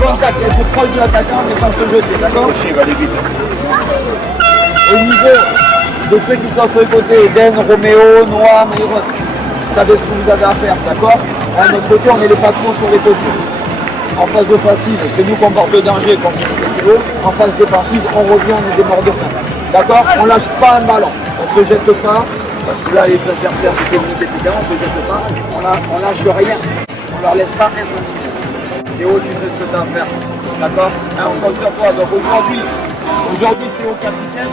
contact, être proche de l'attaquant, mais sans se jeter, d'accord? Crochet, va aller vite. Au niveau de ceux qui sont sur le côté, Den, Roméo, Noam et autres, vous savez ce que vous avez à faire, d'accord? À notre côté, on est les patrons sur les côtés. En phase offensive, c'est nous qu'on porte le danger, qu'on finit le kilo. En phase défensive, on revient, on est des morts de faim. D'accord? On lâche pas un ballon, on se jette pas, parce que là, les adversaires, c'est communiqué, etc. On se jette pas, on lâche rien. On leur laisse pas un centimètre. Théo, tu sais ce que tu as à faire. D'accord? Hein, on compte sur toi. Donc aujourd'hui, Théo capitaine.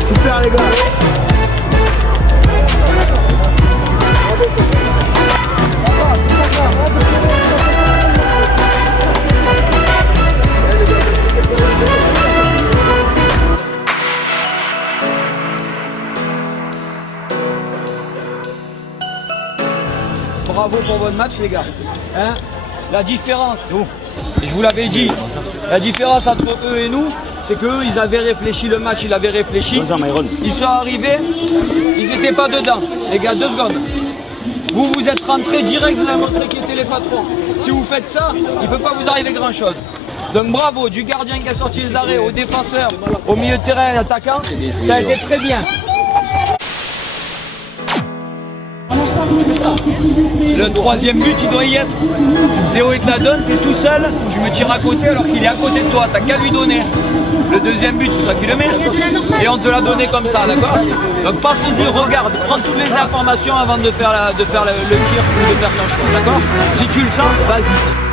Super les gars. Bravo pour votre match les gars. Hein, la différence, je vous l'avais dit, la différence entre eux et nous, c'est qu'eux ils avaient réfléchi le match, ils avaient réfléchi. Ils sont arrivés, ils n'étaient pas dedans. Les gars, 2 secondes. Vous êtes rentrés direct, vous avez montré qui étaient les patrons. Si vous faites ça, il ne peut pas vous arriver grand chose. Donc bravo du gardien qui a sorti les arrêts, aux défenseurs, au milieu de terrain et attaquant, ça a été très bien. Le 3e but, il doit y être. Théo, il te la donne, tu es tout seul, tu me tires à côté alors qu'il est à côté de toi, t'as qu'à lui donner. Le 2e but, c'est toi qui le mets. Et on te l'a donné comme ça, d'accord? Donc passe-y, regarde, prends toutes les informations avant de faire le tir ou de faire ton choix, d'accord? Si tu le sens, vas-y.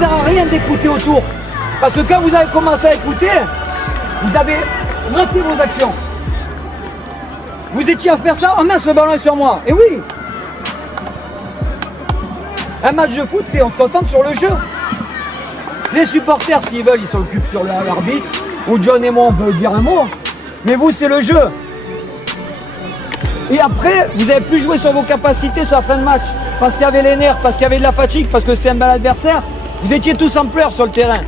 sert à rien d'écouter autour. Parce que quand vous avez commencé à écouter, vous avez raté vos actions. Vous étiez à faire ça, oh mince, le ballon est sur moi. Et oui. Un match de foot, on se concentre sur le jeu. Les supporters, s'ils veulent, ils s'occupent sur l'arbitre. Ou John et moi, on peut dire un mot. Mais vous, c'est le jeu. Et après, vous n'avez plus joué sur vos capacités sur la fin de match. Parce qu'il y avait les nerfs, parce qu'il y avait de la fatigue, parce que c'était un bel adversaire. Vous étiez tous en pleurs sur le terrain.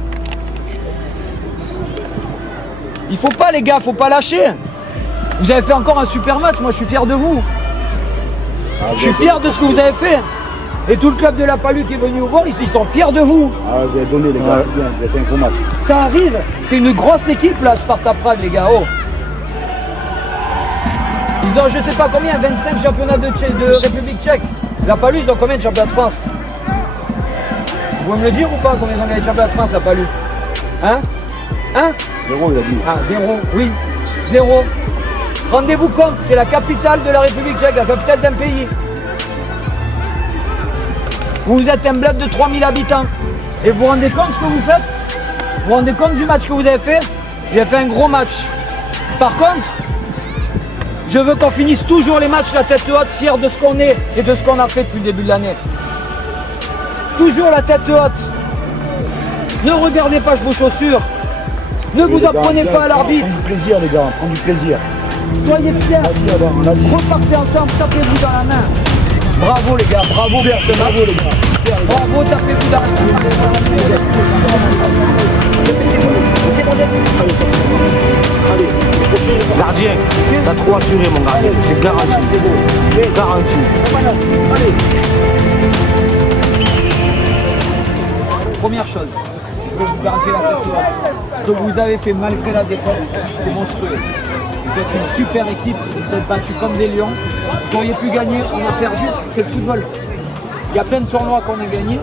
Il faut pas, les gars, faut pas lâcher. Vous avez fait encore un super match, moi je suis fier de vous. Je suis fier de ce que vous avez fait. Et tout le club de La Palud qui est venu vous voir, ils sont fiers de vous. Ah, vous avez donné les gars, c'est bien, vous avez fait un gros match. Ça arrive, c'est une grosse équipe là, Sparta Prague, les gars. Oh. Ils ont je sais pas combien, 25 championnats de République tchèque. La Palud, ils ont combien de championnats de France? Vous pouvez me le dire ou pas, combien ils ont gagné de championnats de France, La Palud? Hein? 0, il a dit. Ah, 0, oui, 0. Rendez-vous compte, c'est la capitale de la République tchèque, la capitale d'un pays. Vous êtes un bled de 3000 habitants. Et vous vous rendez compte ce que vous faites? Vous vous rendez compte du match que vous avez fait? Vous avez fait un gros match. Par contre, je veux qu'on finisse toujours les matchs la tête haute, fiers de ce qu'on est et de ce qu'on a fait depuis le début de l'année. Toujours la tête haute. Ne regardez pas vos chaussures. Ne vous apprenez pas à l'arbitre. Prends du plaisir, les gars, prends du plaisir. Soyez fiers. Repartez ensemble, tapez-vous dans la main. Bravo les gars, bravo pour ce match. Bravo, les gars. Bravo, tapez-vous dans la main. Gardien, t'as trop assuré mon gardien, je te garantis. Garanti. Première chose, je veux vous garantir la tête haute. Ce que vous avez fait malgré la défaite, c'est monstrueux. Vous êtes une super équipe, vous êtes battus comme des lions. Vous auriez pu gagner, on a perdu, c'est le football. Il y a plein de tournois qu'on a gagnés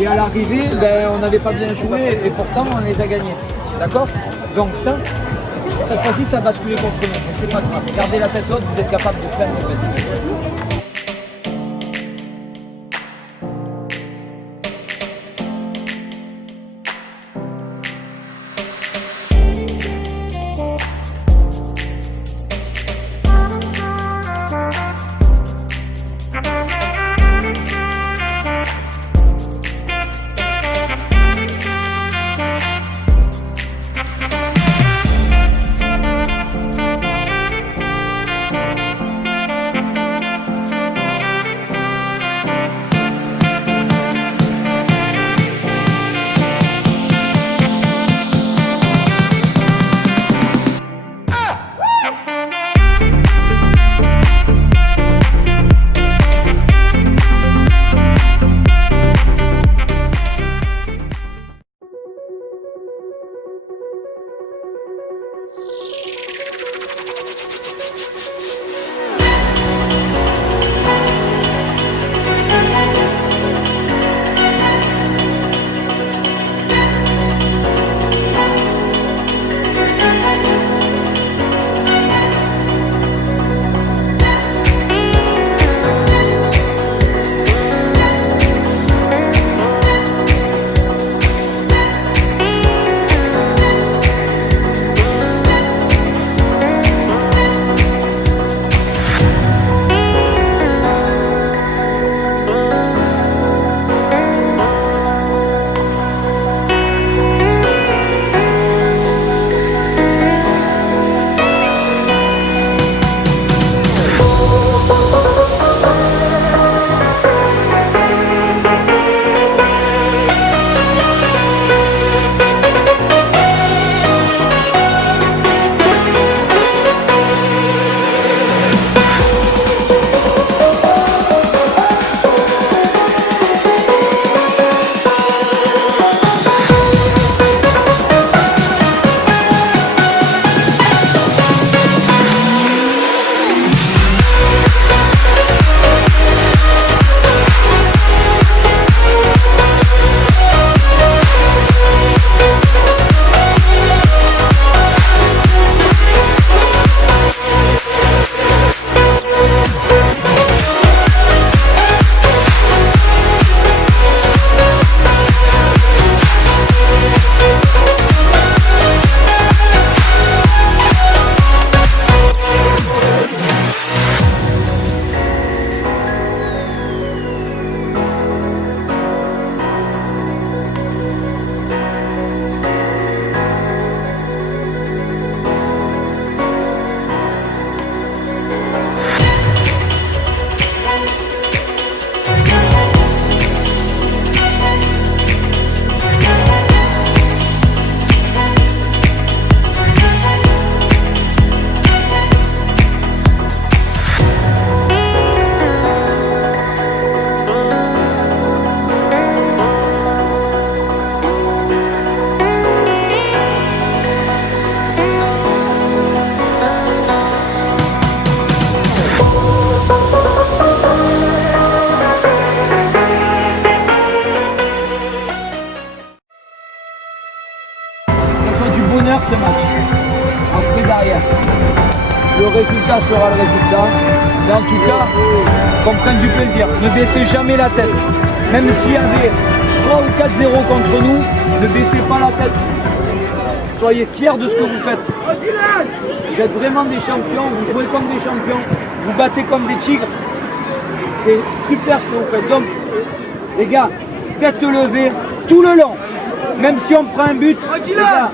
et à l'arrivée, on n'avait pas bien joué et pourtant on les a gagnés. D'accord? Donc ça, cette fois-ci, ça a basculé contre nous. Mais c'est pas grave. Gardez la tête haute, vous êtes capable de plein de choses. l'honneur ce match. Après derrière. Le résultat sera le résultat. Mais en tout cas, qu'on prenne du plaisir. Ne baissez jamais la tête. Même s'il y avait 3 ou 4-0 contre nous, ne baissez pas la tête. Soyez fiers de ce que vous faites. Vous êtes vraiment des champions, vous jouez comme des champions, vous battez comme des tigres. C'est super ce que vous faites. Donc, les gars, tête levée tout le long. Même si on prend un but, les gars,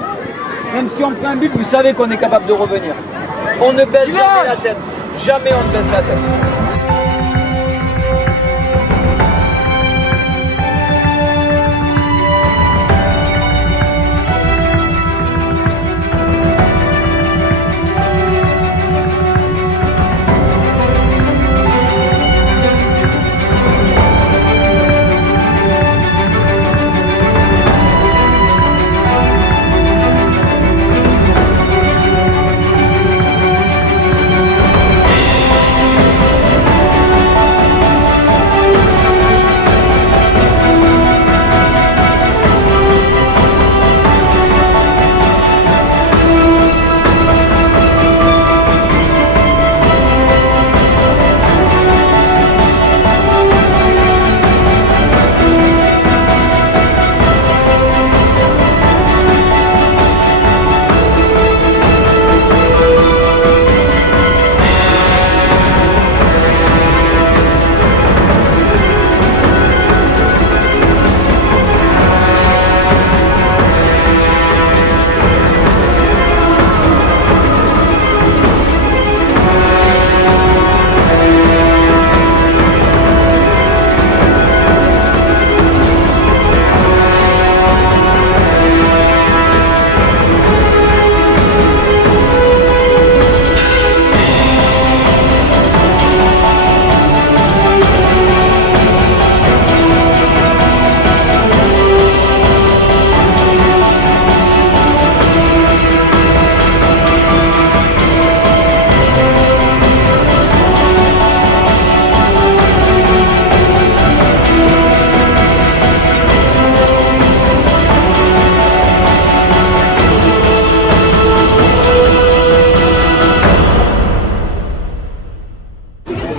même si on prend un but, vous savez qu'on est capable de revenir. On ne baisse jamais la tête. Jamais on ne baisse la tête.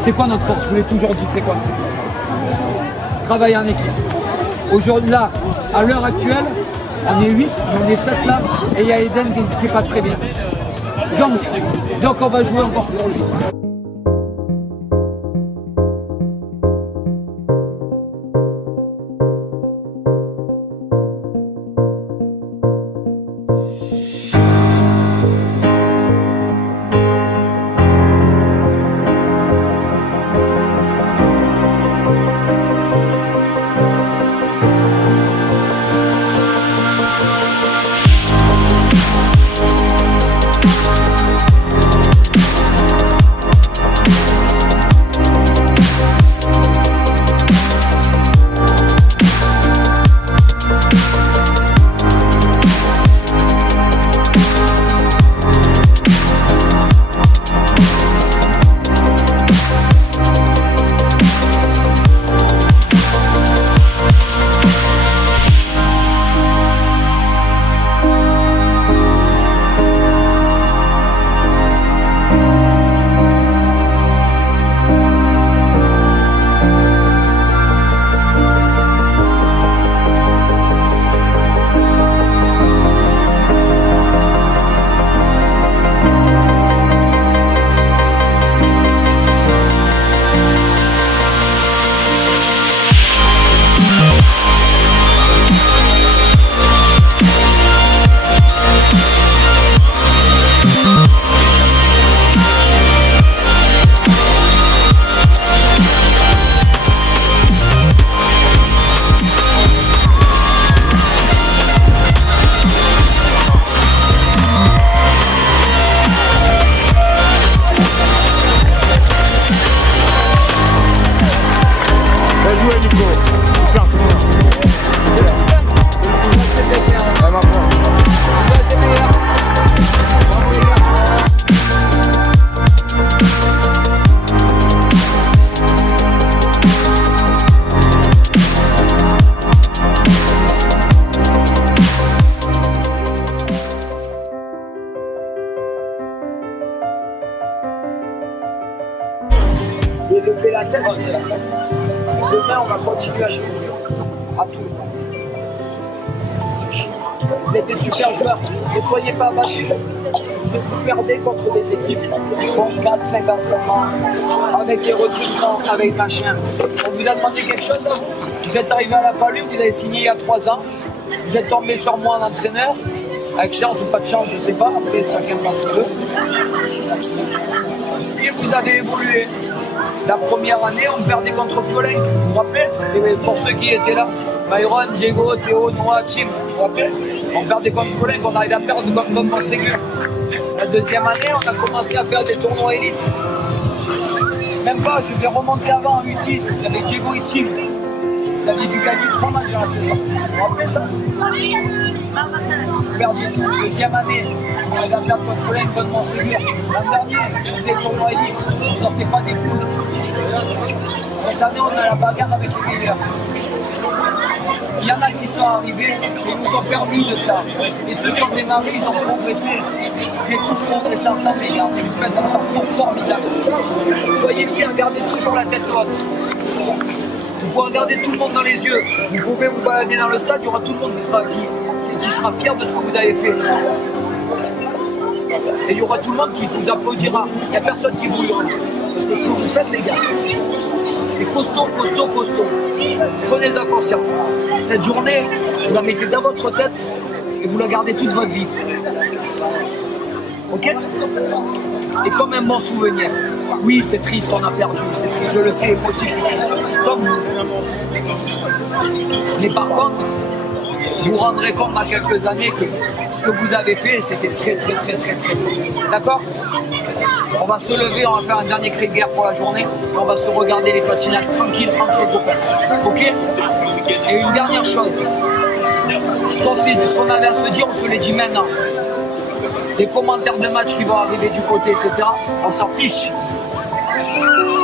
C'est quoi notre force? Je vous l'ai toujours dit, c'est quoi? Travailler en équipe. Aujourd'hui, là, à l'heure actuelle, on est 8, mais on est 7 là, et il y a Eden qui n'est pas très bien. Donc on va jouer encore pour lui. la tête. Demain, on va continuer à jouer. À tout. Vous êtes des super joueurs. Ne soyez pas abattus. Vous perdez contre des équipes qui font 4-5 entraînements, avec des recrutements, avec machin. On vous a demandé quelque chose là, vous êtes arrivé à la Palue, vous avez signé il y a 3 ans. Vous êtes tombé sur moi en entraîneur. Avec chance ou pas de chance, je ne sais pas. Après, chacun fait ce qu'il veut. Et vous avez évolué. La première année, on perdait contre Polin, vous vous rappelez? Et pour ceux qui étaient là, Myron, Diego, Théo, Noah, Tim, vous vous rappelez? On perdait contre Polin, on arrivait à perdre comme Montségur. La deuxième année, on a commencé à faire des tournois élites. Même pas, je vais remonter avant en U6, il y avait Diego et Tim. Vous avez dû gagner 3 matchs à la saison. Vous vous rappelez ça? Perdu. Deuxième année, on a perdu contre Polin, contre Montségur. L'an dernier, on faisait le tournoi élite, on ne sortait pas des flous. Cette année, on a la bagarre avec les meilleurs. Il y en a qui sont arrivés et nous ont permis de ça. Et ceux qui ont démarré, ils ont progressé. J'ai tous progressé ensemble, les gars. Vous faites un parcours formidable. Soyez fiers, gardez toujours la tête haute. Vous pouvez regarder tout le monde dans les yeux. Vous pouvez vous balader dans le stade, il y aura tout le monde qui sera fier de ce que vous avez fait. Et il y aura tout le monde qui vous applaudira. Il n'y a personne qui vous hurle. Parce que ce que vous faites, les gars, c'est costaud, costaud, costaud. Prenez-en conscience. Cette journée, vous la mettez dans votre tête et vous la gardez toute votre vie. Ok? Et comme un bon souvenir. Oui, c'est triste, on a perdu, c'est triste, je le sais, moi aussi je suis triste. Comme vous. Mais par contre, vous vous rendrez compte dans quelques années que ce que vous avez fait, c'était très très très très très fort. D'accord? On va se lever, on va faire un dernier cri de guerre pour la journée, et on va se regarder les phases finales tranquilles entre copains. Ok? Et une dernière chose, ce qu'on avait à se dire, on se les dit maintenant. Les commentaires de match qui vont arriver du côté, etc., on s'en fiche.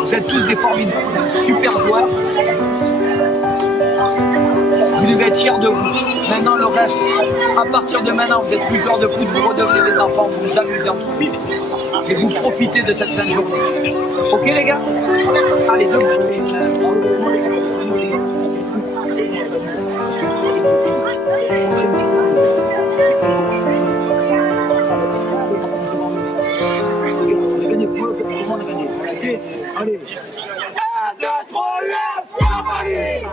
Vous êtes tous des formidables, super joueurs. Vous devez être fiers de vous. Maintenant, le reste, à partir de maintenant, vous n'êtes plus joueurs de foot, vous redevenez des enfants, vous vous amusez entre vous. Et vous profitez de cette fin de journée. Ok les gars? Allez, debout. Allez. 1, 2, 3, US, allez.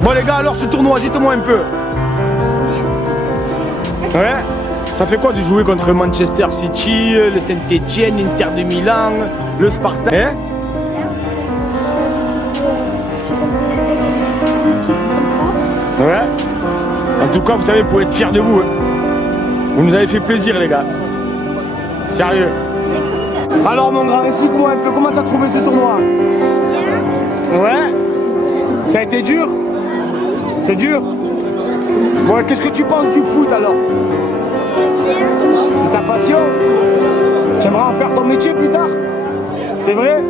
Bon les gars, alors ce tournoi, dites-moi un peu. Ouais. Ça fait quoi de jouer contre Manchester City, le Saint-Etienne, l'Inter de Milan, le Sparta, hein? Ouais. En tout cas, vous savez, vous pouvez être fiers de vous. Hein. Vous nous avez fait plaisir les gars. Sérieux. Alors mon grand, explique-moi un peu comment t'as trouvé ce tournoi. Ouais. Ça a été dur? C'est dur? Bon, qu'est-ce que tu penses du foot alors? C'est ta passion? J'aimerais en faire ton métier plus tard? C'est vrai?